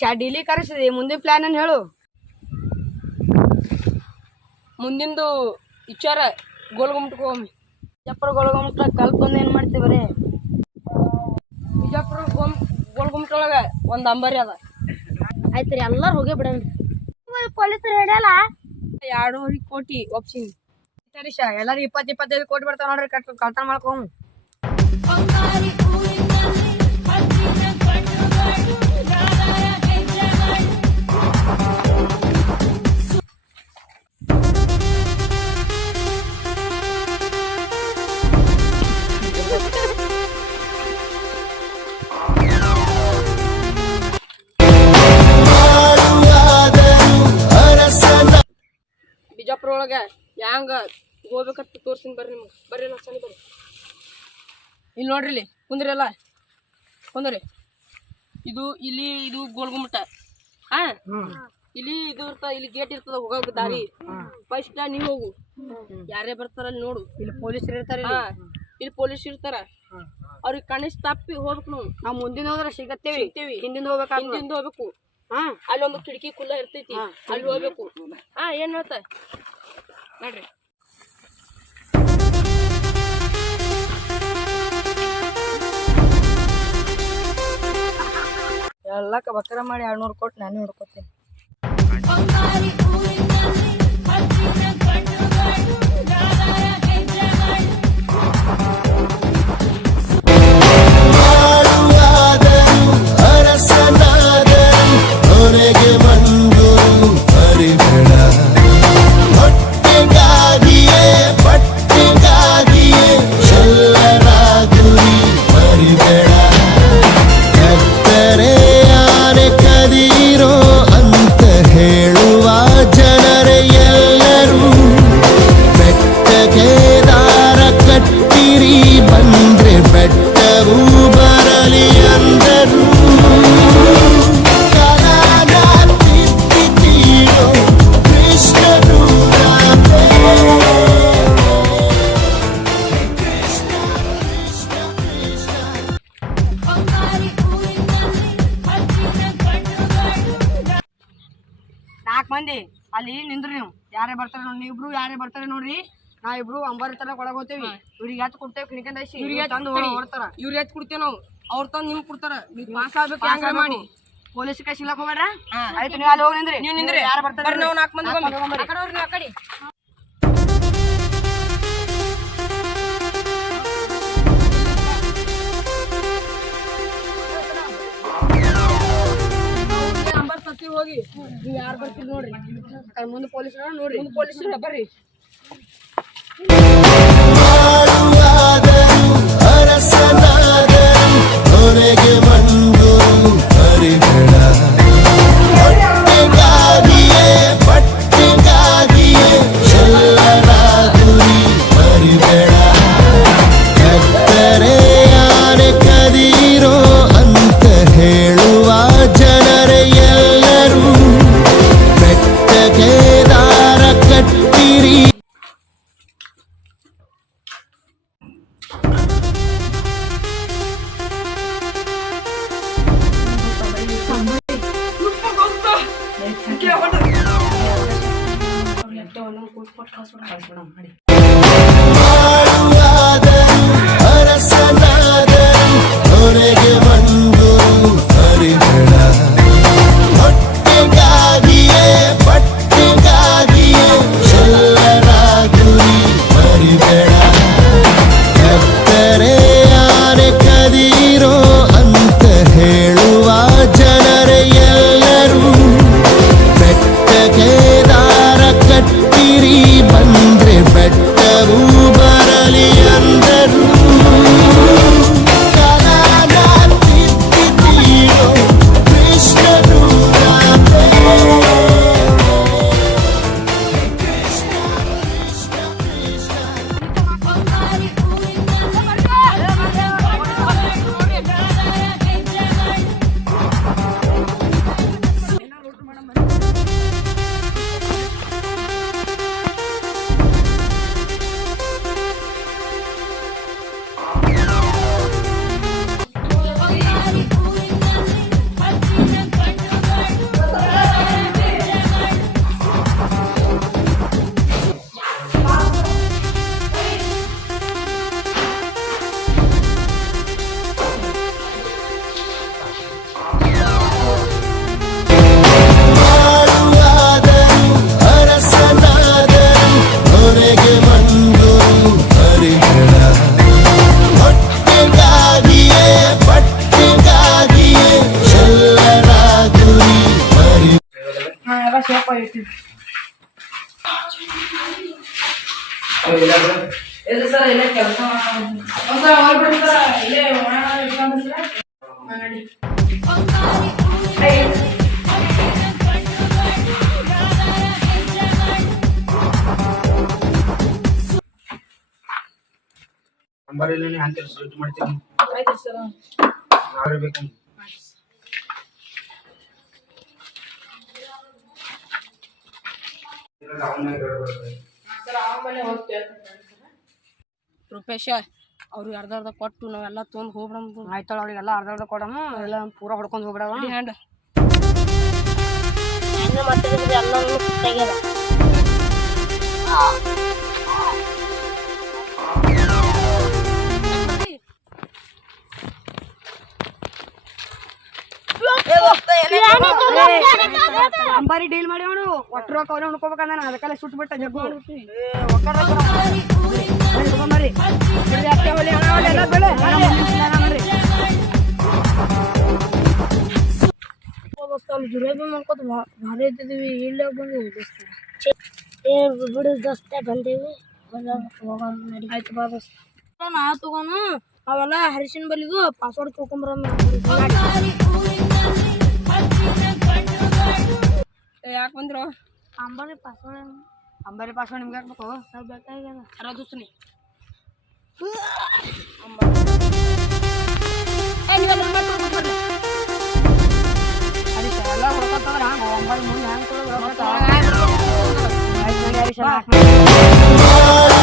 ಹರೀಶ ಡೀಲಿ ಕರೆಸಿದೆ ಮುಂದಿನ ಪ್ಲಾನ್ ಅನ್ನು ಹೇಳು? ಮುಂದಿಂದು ವಿಚಾರ ಗೋಲ್ಗುಮ್ಟ್ಕೊಮ್ಮಿ ಬಿಜಾಪುರ ಗೋಲ್ಗುಮ್ಟ ಕಲ್ಪಂದು ಏನು ಮಾಡ್ತೀವಿ ಬರೀ? ಬಿಜಾಪುರ ಗೋಮ್ ಗೋಲ್ಗುಮ್ಟೊಳಗೆ ಒಂದು ಅಂಬರಿ ಅದ. ಆಯ್ತು ರೀ ಎಲ್ಲರೂ ಹೋಗೇ ಬಿಡೋಣ. ಪೊಲೀಸರು ಹೇಳಲ್ಲ ಎರಡೂವರೆ ಕೋಟಿ ಒಪ್ಸಿನಿ. ಶಾ ಎಲ್ಲರೂ ಇಪ್ಪತ್ತು ಇಪ್ಪತ್ತೈದು ಕೋಟಿ ಬರ್ತಾವ ನೋಡ್ರಿ ಕಟ್ ಕಳ್ತನ ಮಾಡ್ಕೊಂಡು ಬಿಜಾಪುರ ಒಳಗೆ ಹ್ಯಾಂಗ ಹೋಗ್ಬೇಕಂತ ತೋರ್ಸಿನಿ ಬರ್ರಿ ನಿಮ್ಗೆ. ಬರ್ರಿ ನಾ ಚೆನ್ನಾಗಿ ಬರ್ರಿ. ಇಲ್ಲಿ ನೋಡ್ರಿ ಇಲ್ಲಿ ಕುಂದ್ರಿ ಎಲ್ಲ. ಕುಂದ್ರಿ. ಇದು ಇಲ್ಲಿ ಇದು ಗೋಲ್ಗುಮಟ ಹಾ? ಇಲ್ಲಿ ಇದು ಇರ್ತ ಇಲ್ಲಿ ಗೇಟ್ ಇರ್ತದ ಹೋಗೋಕೆ ದಾರಿ. ಫಸ್ಟ್ ನೀವು ಹೋಗು. ಯಾರೇ ಬರ್ತಾರ ಅಲ್ಲಿ ನೋಡು. ಇಲ್ಲಿ ಪೊಲೀಸರು ಇರ್ತಾರ ಇಲ್ಲಿ. ಪೊಲೀಸ್ ಇರ್ತಾರ. ಅವ್ರಿಗೆ ಕಣಿಸ್ ತಪ್ಪಿ ಹೋಗ್ಬೇಕು ನಾವು ನಾವು ಮುಂದಿನ ಹೋದ್ರೆ ಸಿಗತ್ತೇವಿ. ಹಿಂದಿಂದ ಹೋಗ್ಬೇಕು ಹಿಂದಿಂದ ಹೋಗ್ಬೇಕು. ಹಾ. ಅಲ್ಲಿ ಒಂದು ಕಿಟಕಿ ಕುಲ್ಲ ಇರ್ತೈತಿ. ಅಲ್ಲಿ ಹೋಗ್ಬೇಕು. ಹಾ ಏನು ಹೇಳ್ತ? ನೋಡ್ರಿ. ಎಲ್ಲ ಬಕ್ರ ಮಾಡಿ ಎರಡ್ನೂರು ಕೊಟ್ಟು ನಾನು ಹಿಡ್ಕೊತೀನಿ ಹೊರಗೆ ಯಾರೆ ನಾಲ್ಕು ಮಂದಿ. ಅಲ್ಲಿ ನಿಂದ್ರಿ ನೀವು. ಯಾರೇ ಬರ್ತಾರೆ ನೋಡಿ ಇಬ್ರು ಯಾರೇ ಬರ್ತಾರೆ ನೋಡ್ರಿ. ನಾ ಇಬ್ರು ಅಂಬಾರಿ ತರ ಒಳಗೆ ಹೋಗ್ತೇವಿ. ಇವ್ರಿಗೆ ಹತ್ತು ಕೊಡ್ತೇವೆ ಕಿಣಿಕಂದ ಇವ್ರಿಗೆ ತಂದು ಹೊಡ್ತಾರ. ಇವ್ರು ಹತ್ತು ಕೊಡ್ತೇವೆ ನಾವು. ಅವ್ರ ತಂದು ನಿಮ್ಗೆ ಕೊಡ್ತಾರ. ನೀವು ಪಾಸ್ ಆಗ್ಬೇಕು ಹಂಗ ಮಾಡಿ. ಪೊಲೀಸ್ ಕೈ ಸಿಲಾಕ್ ಹೋಗ್ಬೇಡ್ರ? ಹಾ. ಆಯ್ತು ನೀವು ಅಲ್ಲಿ ಹೋಗಿ ನಿಂದ್ರಿ. ನೀವು ನಿಂದ್ರಿ. ಯಾರು ಬರ್ತಾರೆ ನಾವು ನಾಲ್ಕು. ಮಂದಿ ಆ ಕಡೆ. ಹೋಗಿ. ನೀವು ಯಾರು ಬರ್ತೀರಿ ನೋಡ್ರಿ. ಮುಂದೆ ಪೊಲೀಸ್ ನೋಡ್ರಿ. ಮುಂದೆ ಪೊಲೀಸ್ ಬರ್ರಿ. ಬಂದು ಹರಿಬೇಡ. ಮಾಡಿ ಇರ್ತೀವಿ ಇದು ಸರ್ ಇಲ್ಲೇ ಕೆಲಸ ಒಂದ್ಸಲ ಹೋಗ್ಬಿಡಿ ಸರ್ ಇಲ್ಲೇ ಒಣ ಇಟ್ಕೊಂಡು ಸರ್. ಮಾಡಿ ನಂಬರ್ ಇಲ್ಲ ಅಂತೀರಿ ಸ್ವೀಟ್ ಮಾಡ್ತೀನಿ. ಆಯ್ತು ಸರ್. ನಾವೇ ಬೇಕು ರೂಪೇಶ ಅವ್ರಿಗೆ ಅರ್ಧ ಅರ್ಧ ಕೊಟ್ಟು ನಾವೆಲ್ಲ ತೊಂದು ಹೋಗ್ಬಿಡಮ್ದು ಆಯ್ತಾಳ ಅವ್ರಿಗೆಲ್ಲ ಅರ್ಧ ಅರ್ಧ ಕೊಡಮ ಎಲ್ಲ ಪೂರ ಹೊಡ್ಕೊಂಡು ಹೋಗ್ಬಿಡವ ಹ್ಯಾಂಡ್ ಅಂಬಾರಿ ಡೀಲ್ ಮಾಡಿ ರೊಕ್ಕ ಅವನೇ ಉಣ್ಕೋಬೇಕಂದ ನಾನು ಅದಕ್ಕೆಲ್ಲ ಸುಟ್ಟು ಬಿಟ್ಟ ಜಗ್ಗು. ಅಷ್ಟೇ ಹಣ ಎಲ್ಲ ಬೆಳೆ. ಅಲ್ಲಿ ಮಾಡ್ಕೋತ ಭಾರಿ ಇದ್ದಿದ್ದೀವಿ. ಇಲ್ಲೇ ಬಂದೀವಿ ದೋಸ್ತ. ಬಿಡು ದೋಸ್ತ ಬಂದೀವಿ. ಹೋಗಮ್ಮ ನಡಿ. ಆಯ್ತು ಬಾ ದೋಸ್ತ. ನಾ ತಗೋನು. ಅವೆಲ್ಲ ಹರಿಶಿನ ಬಲಿದು ಪಾಸ್ವರ್ಡ್ ತಿಳ್ಕೊಂಬರಮ್ಮ ಯಾಕೆ ಬಂದಿರೋ? Ambil pasal yang ambil pasal ni mungkin betul. Saya tak tahu. Ada tu sini. Eh, ni apa tu? Hari salah, kita terang. Ambil muli yang tu. Baik, baik, baik. Malam.